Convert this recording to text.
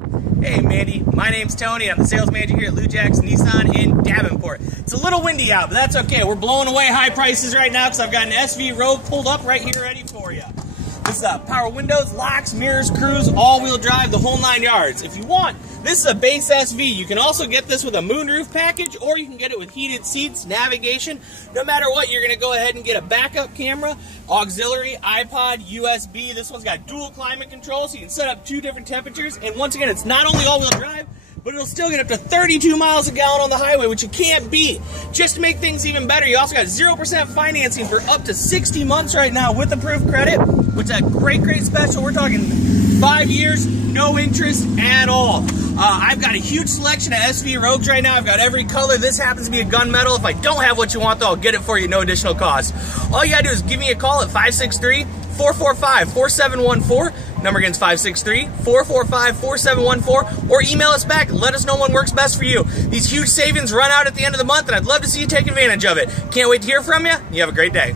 Hey Mandy, my name's Tony. I'm the sales manager here at Lou Jacks Nissan in Davenport. It's a little windy out, but that's okay. We're blowing away high prices right now because I've got an SV Rogue pulled up right here ready for you. This is power windows, locks, mirrors, cruise, all-wheel drive, the whole 9 yards. If you want, this is a base SV. You can also get this with a moonroof package, or you can get it with heated seats, navigation. No matter what, you're going to go ahead and get a backup camera, auxiliary, iPod, USB. This one's got dual climate control, so you can set up 2 different temperatures. And once again, it's not only all-wheel drive, but it'll still get up to 32 miles a gallon on the highway, which you can't beat. Just to make things even better, you also got 0% financing for up to 60 months right now with approved credit, which is a great special. We're talking 5 years, no interest at all. I've got a huge selection of SV Rogues right now. I've got every color. This happens to be a gunmetal. If I don't have what you want, though, I'll get it for you, no additional cost. All you gotta do is give me a call at 563-445-4714. Number again is 563-445-4714, or email us back. Let us know when works best for you. These huge savings run out at the end of the month, and I'd love to see you take advantage of it. Can't wait to hear from you. You have a great day.